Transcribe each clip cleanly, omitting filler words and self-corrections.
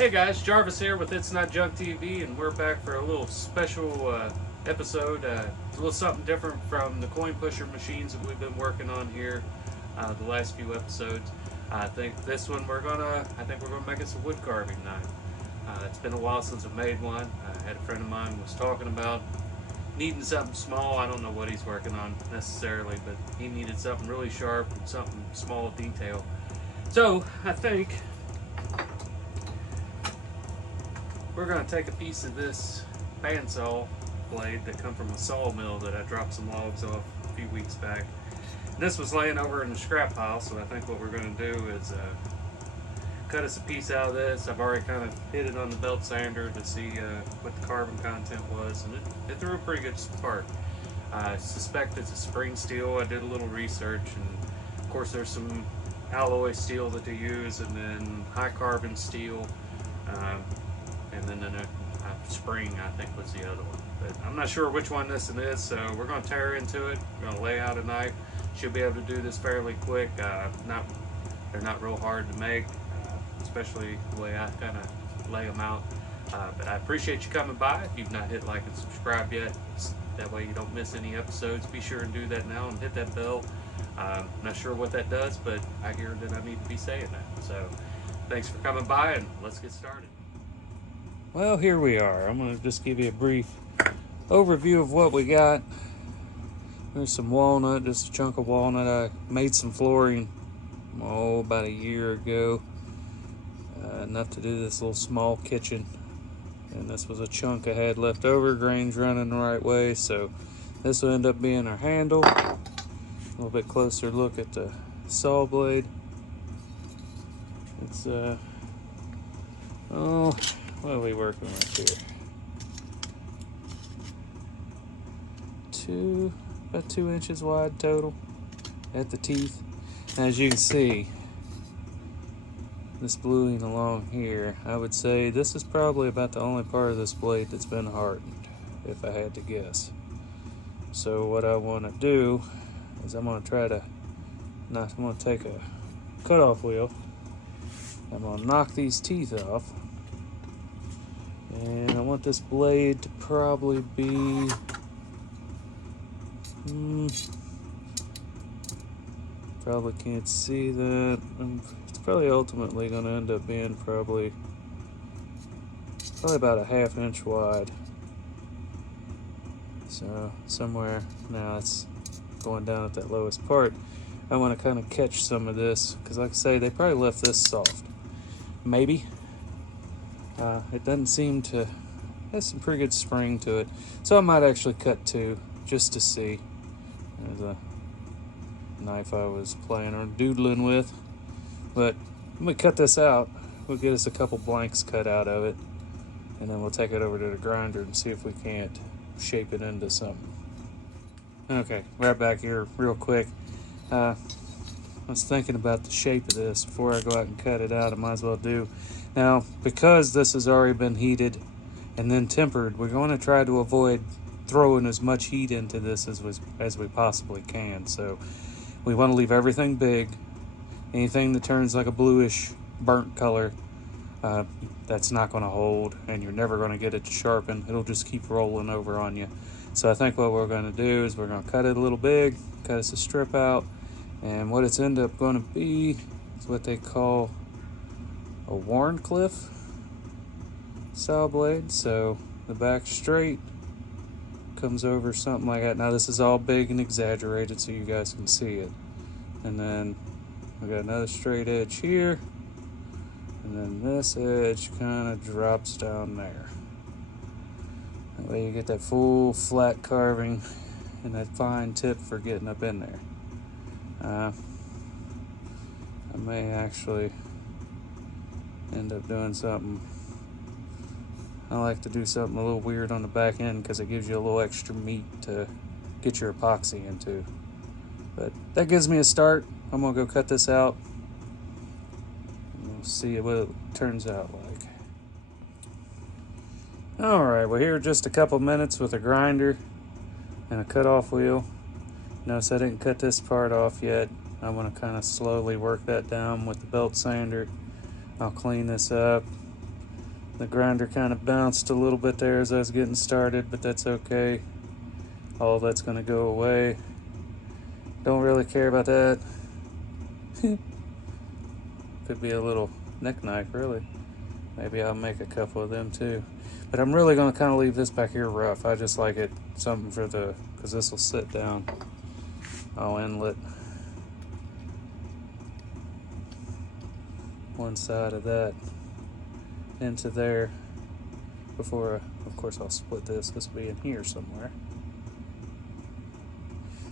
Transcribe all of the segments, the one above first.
Hey guys, Jarvis here with Itsnotjunktv, and we're back for a little special episode. It's a little something different from the coin pusher machines that we've been working on here the last few episodes. I think this one we're gonna make us a wood carving knife. It's been a while since I made one. I had a friend of mine was talking about needing something small. I don't know what he's working on necessarily, but he needed something really sharp and something small detail. So I think we're going to take a piece of this bandsaw blade that come from a sawmill that I dropped some logs off a few weeks back. This was laying over in the scrap pile, so I think what we're going to do is cut us a piece out of this. I've already kind of hit it on the belt sander to see what the carbon content was, and it threw a pretty good spark. I suspect it's a spring steel. I did a little research, and of course there's some alloy steel that they use, and then high carbon steel. And then a spring, I think, was the other one. But I'm not sure which one this one is, so we're going to tear into it. We're going to lay out a knife. Should be able to do this fairly quick. They're not real hard to make, especially the way I kind of lay them out. But I appreciate you coming by. If you've not hit like and subscribe yet, that way you don't miss any episodes. Be sure and do that now and hit that bell. I'm not sure what that does, but I hear that I need to be saying that. So thanks for coming by, and let's get started. Well, here we are. I'm going to just give you a brief overview of what we got. There's some walnut, just a chunk of walnut. I made some flooring, about a year ago. Enough to do this little small kitchen. And this was a chunk I had left over, grains running the right way. So this will end up being our handle. A little bit closer look at the saw blade. It's, what are we working with here? About 2 inches wide total at the teeth. And as you can see, this bluing along here, I would say this is probably about the only part of this blade that's been hardened, if I had to guess. So what I want to do is I'm going to take a cutoff wheel. I'm going to knock these teeth off. And I want this blade to probably be probably can't see that. It's probably ultimately going to end up being probably about a 1/2 inch wide. So somewhere, now it's going down at that lowest part. I want to kind of catch some of this, because like I say, they probably left this soft. Maybe. It doesn't seem to have some pretty good spring to it. So I might actually cut 2 just to see. There's a knife I was playing or doodling with. But when we cut this out, we'll get us a couple blanks cut out of it. And then we'll take it over to the grinder and see if we can't shape it into something. Okay, right back here real quick. I was thinking about the shape of this before I go out and cut it out. I might as well do. Now, because this has already been heated and then tempered, we're going to try to avoid throwing as much heat into this as we possibly can. So we want to leave everything big. Anything that turns like a bluish burnt color, that's not going to hold, and you're never going to get it to sharpen. It'll just keep rolling over on you. So I think what we're going to do is we're going to cut it a little big, cut us a strip out, and what it's end up going to be is what they call a Warncliffe saw blade. So the back straight comes over something like that. Now this is all big and exaggerated so you guys can see it. And then we got another straight edge here, and then this edge kind of drops down there. That way you get that full flat carving and that fine tip for getting up in there. I may actually end up doing something. I like to do something a little weird on the back end because it gives you a little extra meat to get your epoxy into. But that gives me a start. I'm gonna go cut this out and we'll see what it turns out like. Alright, we're here just a couple minutes with a grinder and a cutoff wheel. Notice I didn't cut this part off yet. I want to kind of slowly work that down with the belt sander. I'll clean this up, The grinder kind of bounced a little bit there as I was getting started, but that's okay. All that's going to go away. Don't really care about that. Could be a little neck knife, really. Maybe I'll make a couple of them too. But I'm really going to kind of leave this back here rough. I just like it something for the, because this will sit down. I'll inlet one side of that into there before, of course, I'll split this. This will be in here somewhere.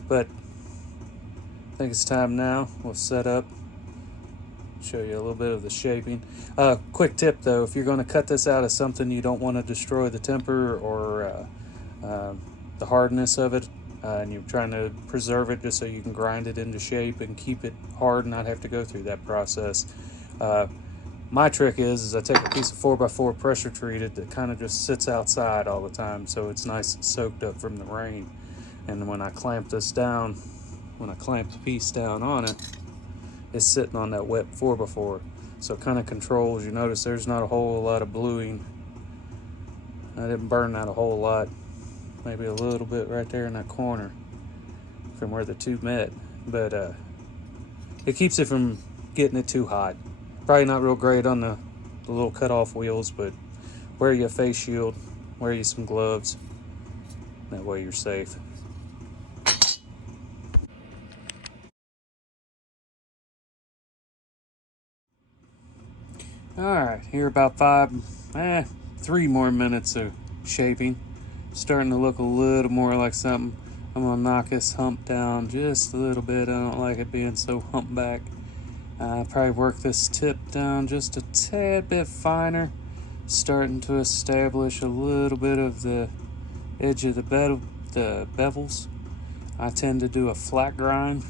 But I think it's time now. We'll set up, show you a little bit of the shaping. Quick tip though, if you're going to cut this out of something you don't want to destroy the temper or the hardness of it, and you're trying to preserve it just so you can grind it into shape and keep it hard and not have to go through that process. My trick is I take a piece of 4x4 pressure treated that kind of just sits outside all the time, so it's nice and soaked up from the rain. And when I clamp this down, when I clamp the piece down on it, it's sitting on that wet 4x4, so it kind of controls. You notice there's not a whole lot of bluing. I didn't burn that a whole lot, maybe a little bit right there in that corner from where the two met, but it keeps it from getting it too hot. Probably not real great on the little cut-off wheels, but wear you a face shield, wear you some gloves, that way you're safe. Alright, here about 3 more minutes of shaping. Starting to look a little more like something. I'm going to knock this hump down just a little bit. I don't like it being so humpback. Probably work this tip down just a tad bit finer. Starting to establish a little bit of the edge of the bevels. I tend to do a flat grind.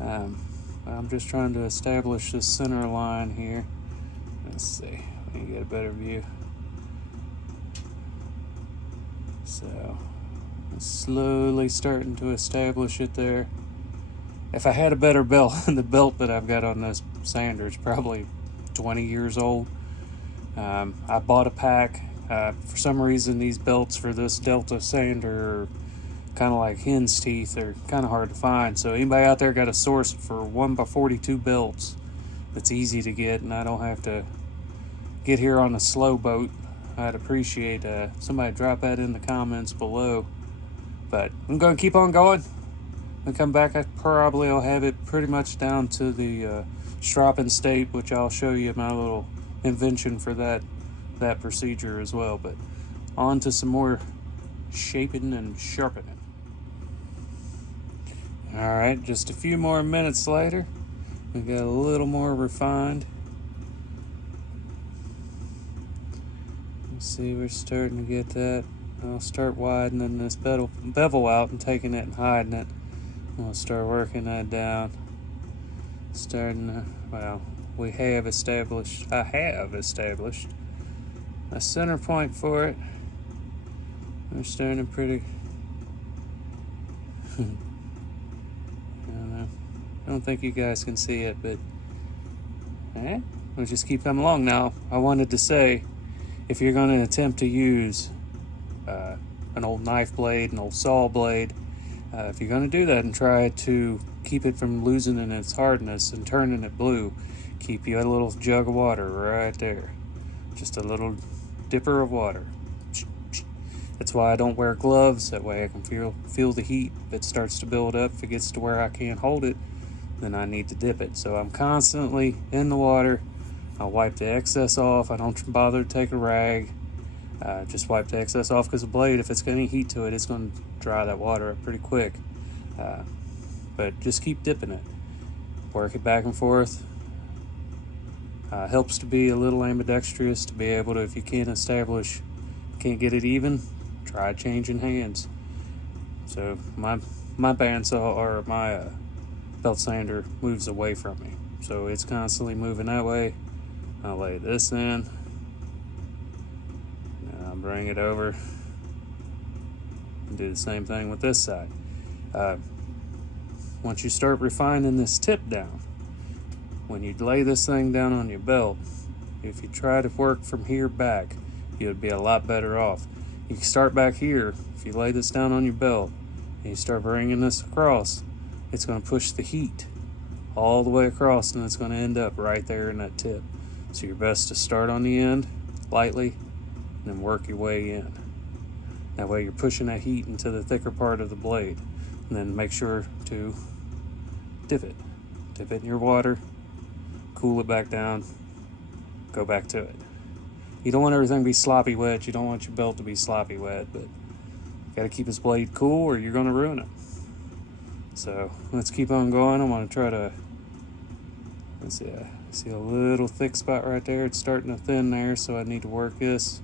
I'm just trying to establish the center line here. Let's see, let me get a better view. So, I'm slowly starting to establish it there. If I had a better belt, the belt that I've got on this sander is probably 20 years old. I bought a pack. For some reason, these belts for this Delta sander are kind of like hen's teeth. They're kind of hard to find. So anybody out there got a source for 1x42 belts that's easy to get, and I don't have to get here on a slow boat, I'd appreciate somebody drop that in the comments below. But I'm going to keep on going. When I come back, I'll have it pretty much down to the stropping state, which I'll show you my little invention for that procedure as well. But on to some more shaping and sharpening. Alright, just a few more minutes later, we got a little more refined. Let's see, we're starting to get that. I'll start widening this bevel out and taking it and hiding it. We'll start working that down. I have established a center point for it. We're starting to pretty... I don't think you guys can see it, but we'll just keep coming along. Now, I wanted to say, if you're going to attempt to use an old knife blade, an old saw blade, if you're going to do that and try to keep it from losing its hardness and turning it blue, keep you a little jug of water right there. Just a little dipper of water. That's why I don't wear gloves. That way I can feel the heat. If it starts to build up, if it gets to where I can't hold it, then I need to dip it. So I'm constantly in the water. I'll wipe the excess off. I don't bother to take a rag. Just wipe the excess off, because the blade, if it's got any heat to it, it's going to dry that water up pretty quick. But just keep dipping it. Work it back and forth. Helps to be a little ambidextrous, to be able to, if you can't get it even, try changing hands. So my bandsaw, or my belt sander, moves away from me, so it's constantly moving that way. I'll lay this in, and I'll bring it over and do the same thing with this side. Once you start refining this tip down, when you lay this thing down on your belt, If you try to work from here back, you'd be a lot better off. You can start back here. If you lay this down on your belt and you start bringing this across, it's going to push the heat all the way across, and it's going to end up right there in that tip. So you're best to start on the end lightly and then work your way in. That way you're pushing that heat into the thicker part of the blade. And then make sure to dip it. Dip it in your water, cool it back down, go back to it. You don't want everything to be sloppy wet. You don't want your belt to be sloppy wet, but you got to keep this blade cool or you're going to ruin it. So let's keep on going. I'm going to try to, let's see, I see a little thick spot right there. It's starting to thin there, so I need to work this,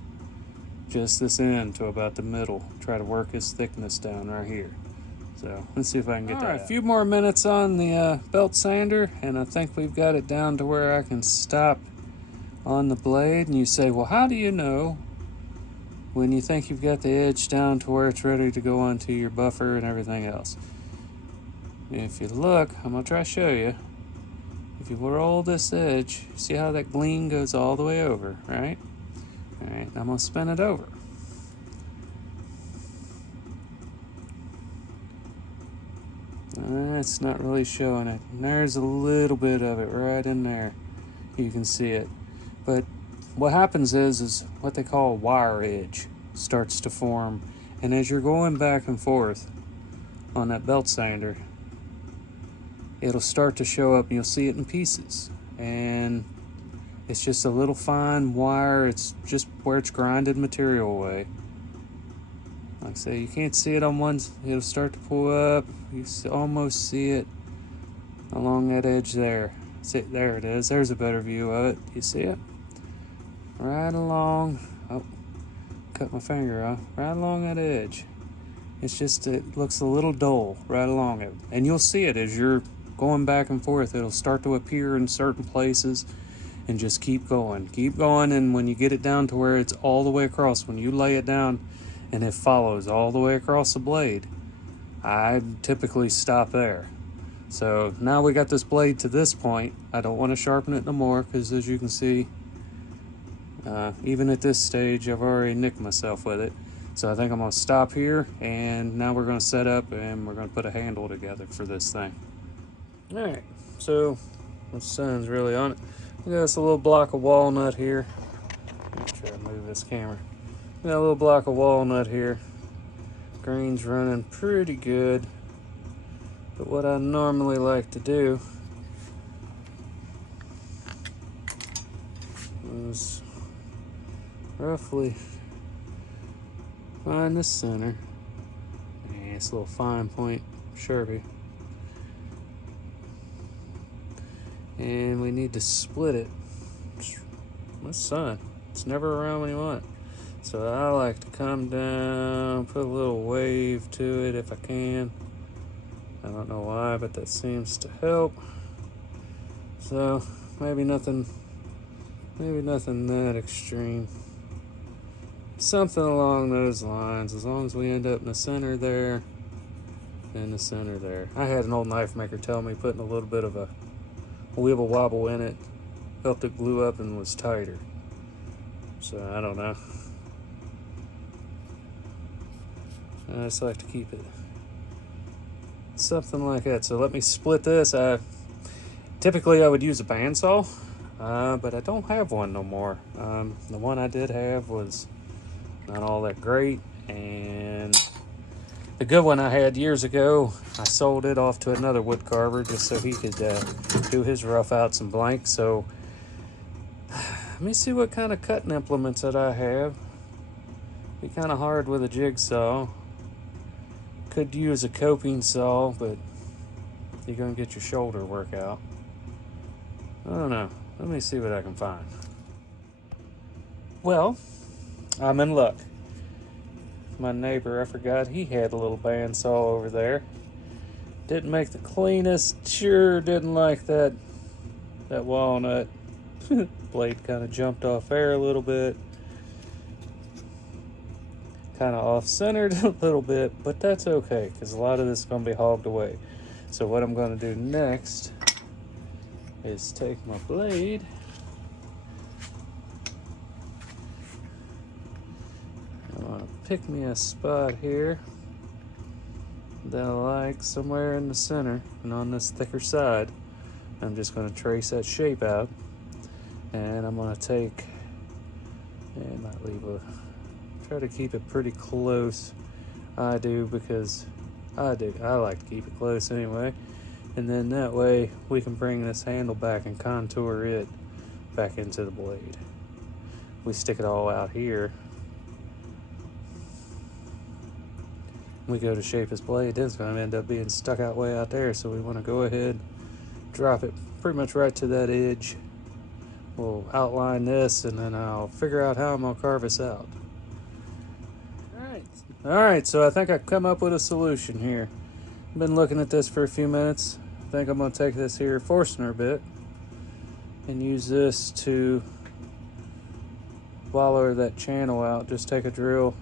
just this end to about the middle. Try to work this thickness down right here. So let's see if I can get that. All right, a few more minutes on the belt sander, and I think we've got it down to where I can stop on the blade. And you say, well, how do you know when you think you've got the edge down to where it's ready to go onto your buffer and everything else? If you look, I'm going to try to show you. If you roll this edge, see how that gleam goes all the way over, right? All right, I'm going to spin it over. It's not really showing it. And there's a little bit of it right in there. You can see it. But what happens is what they call a wire edge starts to form. And as you're going back and forth on that belt sander, it'll start to show up and you'll see it in pieces. And it's just a little fine wire. It's just where it's grinded material away. Like I say, you can't see it on one, it'll start to pull up. You almost see it along that edge there. See, there it is. There's a better view of it. You see it? Right along, oh, cut my finger off. Right along that edge. It's just, it looks a little dull right along it. And you'll see it as you're going back and forth. It'll start to appear in certain places, and just keep going. Keep going, and when you get it down to where it's all the way across, when you lay it down and it follows all the way across the blade, I typically stop there. So now we got this blade to this point. I don't want to sharpen it no more, because as you can see, even at this stage, I've already nicked myself with it. So I think I'm going to stop here, and now we're going to set up and we're going to put a handle together for this thing. Alright, so the sun's really on it. We got this little block of walnut here. Let me try to move this camera. We got a little block of walnut here. Grain's running pretty good. But what I normally like to do is roughly find the center. And it's a little fine point Sharpie. And we need to split it. The sun, it's never around when you want it. So I like to come down, put a little wave to it if I can. I don't know why, but that seems to help. So maybe nothing that extreme. Something along those lines, as long as we end up in the center there, and the center there. I had an old knife maker tell me putting a little bit of a wibble wobble in it helped it glue up and was tighter. So I don't know. I just like to keep it something like that. So let me split this. Typically I would use a bandsaw, but I don't have one no more. The one I did have was not all that great, and the good one I had years ago, I sold it off to another wood carver just so he could do his rough outs and blanks. So let me see what kind of cutting implements that I have. Be kind of hard with a jigsaw. Could use a coping saw, but you're gonna get your shoulder work out. I don't know. Let me see what I can find. Well, I'm in luck. My neighbor, I forgot, he had a little bandsaw over there. Didn't make the cleanest. Sure didn't like that walnut. Blade kind of jumped off there a little bit. Kind of off-centered a little bit, but that's okay, because a lot of this is going to be hogged away. So what I'm going to do next is take my blade pick me a spot here that I like, somewhere in the center and on this thicker side. I'm just going to trace that shape out, and I'm going to take, and I leave a, try to keep it pretty close. I do, because I like to keep it close anyway, and then that way we can bring this handle back and contour it back into the blade. We stick it all out here, we go to shape this blade, then it's going to end up being stuck out way out there, so we want to go ahead, drop it pretty much right to that edge. We'll outline this, and then I'll figure out how I'm going to carve this out. Alright, so I think I've come up with a solution here. I've been looking at this for a few minutes. I think I'm going to take this here Forstner bit and use this to wallow that channel out. Just take a drill,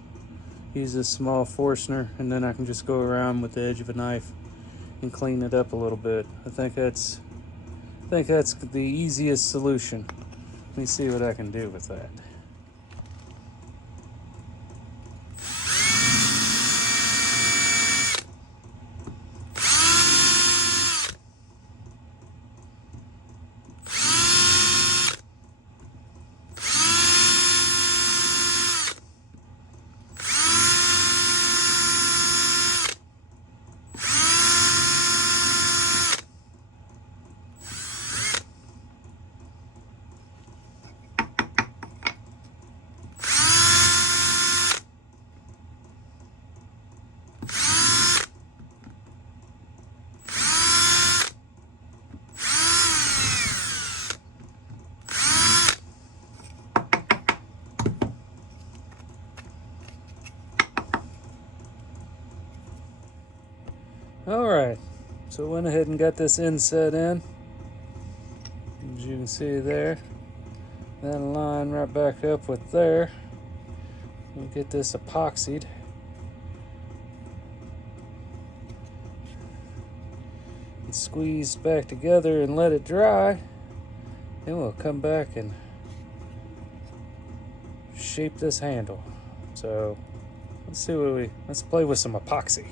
use this small Forstner, and then I can just go around with the edge of a knife and clean it up a little bit. I think that's the easiest solution. Let me see what I can do with that. Alright, so I went ahead and got this inset in. As you can see there, that'll line right back up with there. We'll get this epoxied. And squeeze back together and let it dry. Then we'll come back and shape this handle. So let's play with some epoxy.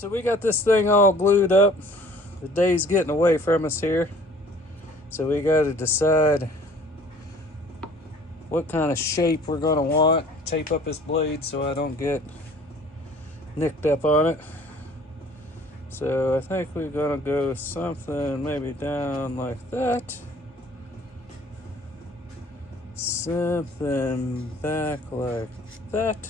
So we got this thing all glued up. The day's getting away from us here. So we got to decide what kind of shape we're going to want. Tape up this blade so I don't get nicked up on it. So I think we're going to go something maybe down like that. Something back like that.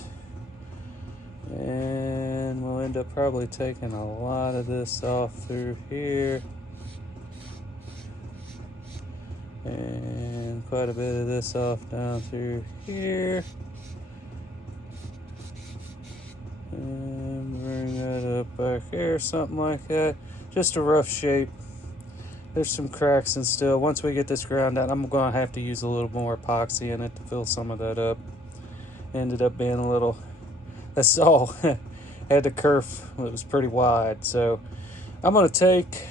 And we'll end up probably taking a lot of this off through here. And quite a bit of this off down through here. And bring that up back here, something like that. Just a rough shape. There's some cracks and still. Once we get this ground out, I'm going to have to use a little more epoxy in it to fill some of that up. Ended up being a little... That saw had the kerf. It was pretty wide. So I'm going to take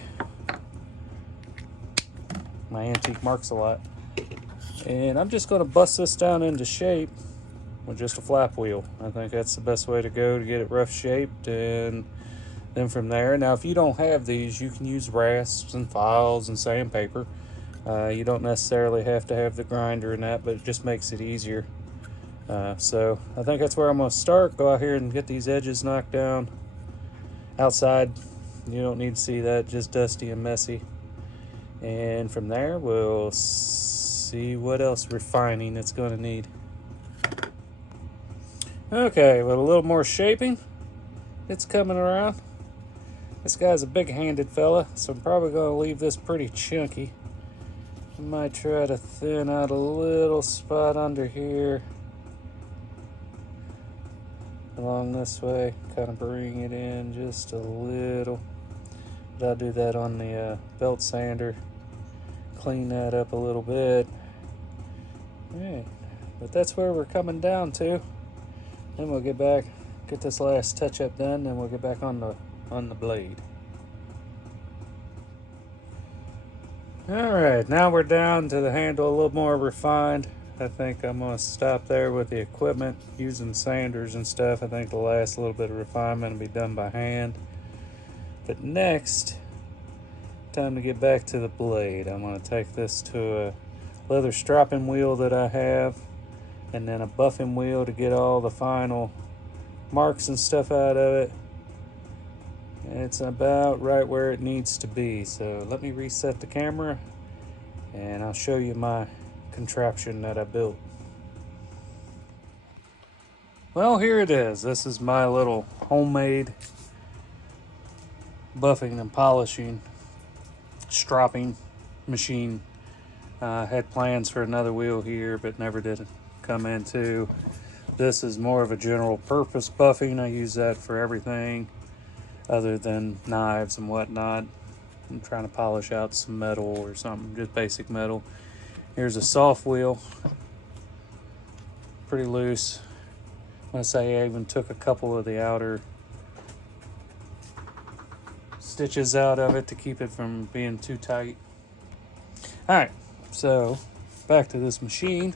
my antique marks a lot. And I'm just going to bust this down into shape with just a flap wheel. I think that's the best way to go to get it rough shaped. And then from there, now if you don't have these, you can use rasps and files and sandpaper. You don't necessarily have to have the grinder in that, but it just makes it easier. So I think that's where I'm going to start. Go out here and get these edges knocked down. Outside, you don't need to see that, just dusty and messy. And from there, we'll see what else refining it's going to need. Okay, with a little more shaping, it's coming around. This guy's a big-handed fella, so I'm probably going to leave this pretty chunky. I might try to thin out a little spot under here. Along this way, kind of bring it in just a little. But I'll do that on the belt sander. Clean that up a little bit. Alright, but that's where we're coming down to. Then we'll get back, get this last touch up done, then we'll get back on the blade. Alright, now we're down to the handle a little more refined. I think I'm going to stop there with the equipment, using sanders and stuff. I think the last little bit of refinement will be done by hand. But next, time to get back to the blade. I'm going to take this to a leather stropping wheel that I have, and then a buffing wheel to get all the final marks and stuff out of it. And it's about right where it needs to be. So let me reset the camera and I'll show you my contraption that I built. Well, here it is. This is my little homemade buffing and polishing stropping machine. Had plans for another wheel here, but never did come into. This is more of a general purpose buffing. I use that for everything other than knives and whatnot. I'm trying to polish out some metal or something, just basic metal. Here's a soft wheel, pretty loose. I'm gonna say I even took a couple of the outer stitches out of it to keep it from being too tight. All right, so back to this machine.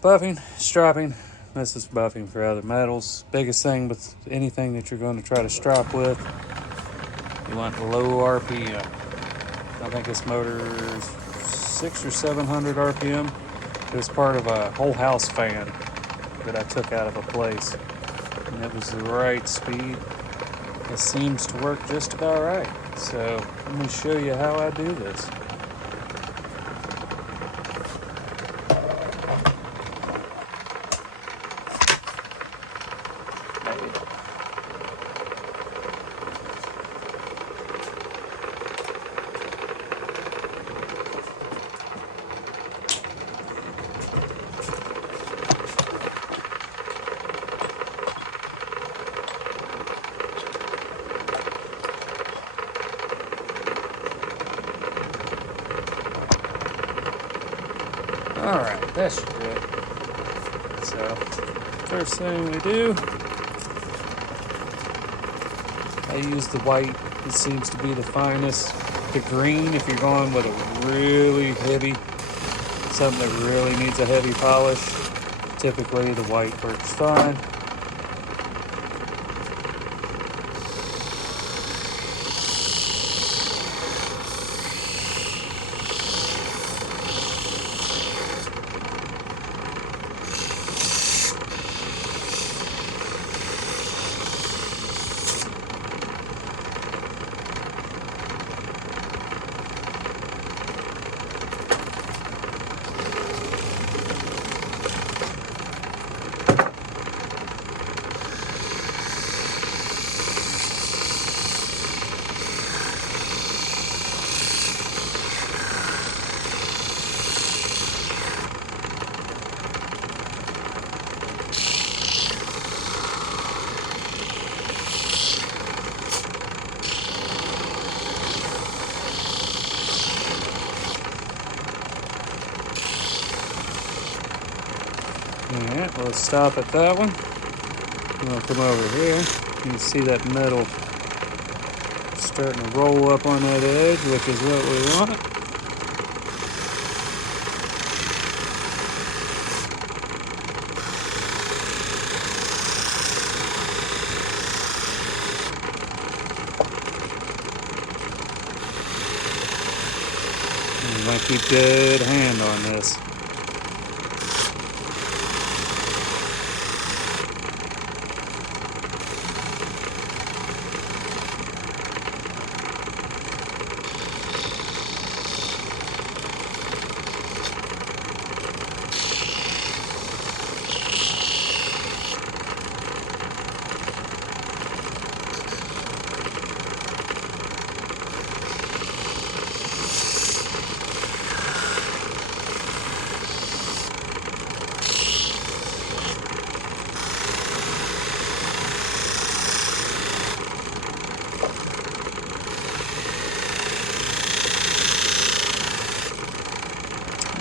Buffing, stropping. This is buffing for other metals. Biggest thing with anything that you're going to try to strop with, you want low RPM. I think this motor's 600 or 700 RPM. It was part of a whole house fan that I took out of a place. And it was the right speed. It seems to work just about right. So let me show you how I do this. Alright, that should do it. So, first thing we do, I use the white. It seems to be the finest. The green, if you're going with a really heavy, something that really needs a heavy polish, typically the white works fine. Alright, we'll stop at that one. We'll come over here. You can see that metal starting to roll up on that edge, which is what we want. You want to keep good hand on this.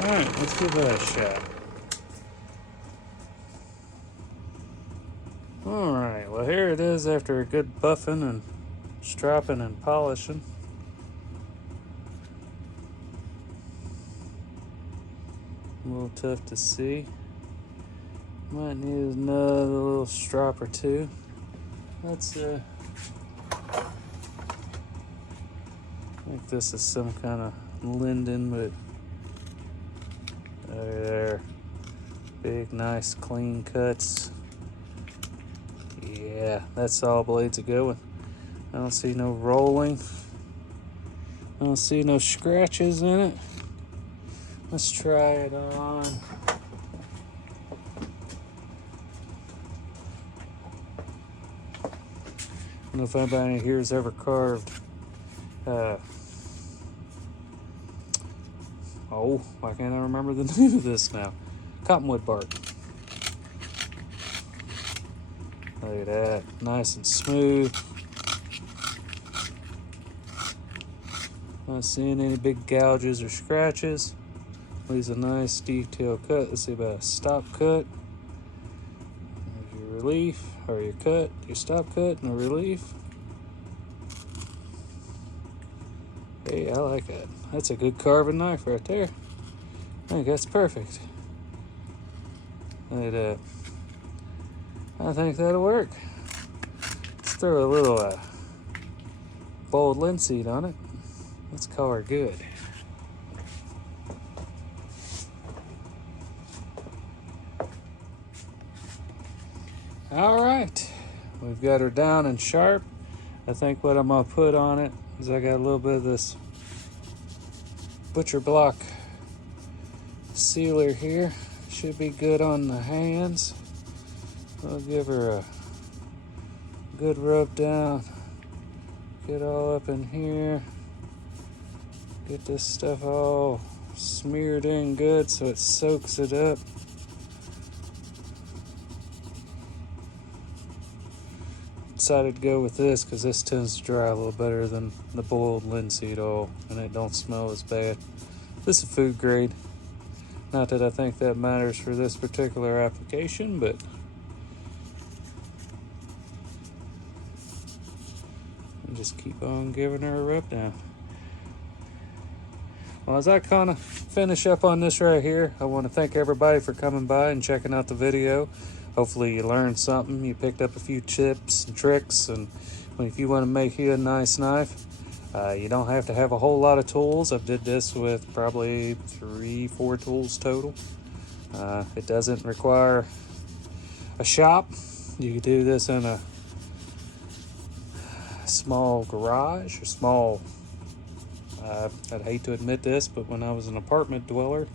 Alright, let's give that a shot. Alright, well here it is after a good buffing and stropping and polishing. A little tough to see. Might need another little strop or two. Let's I think this is some kind of linden, but there. Big, nice, clean cuts. Yeah, that saw blade's a good one. I don't see no rolling. I don't see no scratches in it. Let's try it on. I don't know if anybody here has ever carved oh, why can't I remember the name of this now? Cottonwood bark. Look at that, nice and smooth. Not seeing any big gouges or scratches. Leaves a nice detailed cut. Let's see about a stop cut. There's your relief, or your cut, your stop cut, and a relief. Hey, I like that. That's a good carving knife right there. I think that's perfect. Look at that. I think that'll work. Let's throw a little bold linseed on it. Let's call her good. All right, we've got her down and sharp. I think what I'm gonna put on it is I got a little bit of this butcher block sealer here. Should be good on the hands. I'll give her a good rub down. Get all up in here. Get this stuff all smeared in good so it soaks it up. Decided to go with this because this tends to dry a little better than the boiled linseed oil, and it don't smell as bad. This is food grade. Not that I think that matters for this particular application, but just keep on giving her a rub down. Well, as I kind of finish up on this right here, I want to thank everybody for coming by and checking out the video. Hopefully you learned something, you picked up a few tips and tricks, and if you want to make you a nice knife, you don't have to have a whole lot of tools. I've did this with probably 3-4 tools total. It doesn't require a shop. You can do this in a small garage or small, I'd hate to admit this, but when I was an apartment dweller,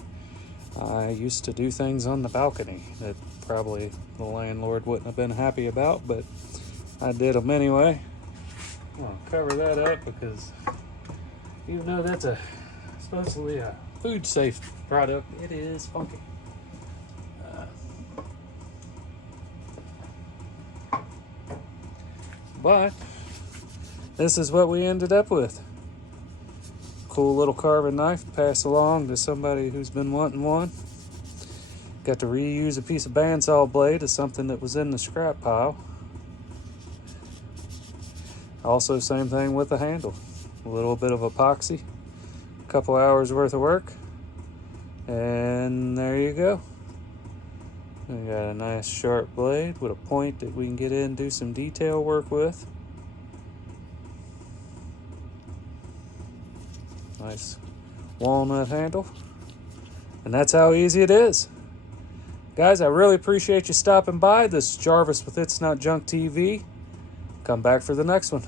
I used to do things on the balcony that probably the landlord wouldn't have been happy about, but I did them anyway. I'll cover that up because even though that's supposedly a food safe product, it is funky. But this is what we ended up with. Cool little carving knife to pass along to somebody who's been wanting one. Got to reuse a piece of bandsaw blade as something that was in the scrap pile. Also, same thing with the handle. A little bit of epoxy, a couple hours worth of work, and there you go. We got a nice sharp blade with a point that we can get in and do some detail work with. Nice walnut handle. And that's how easy it is. Guys, I really appreciate you stopping by. This is Jarvis with It's Not Junk TV. Come back for the next one.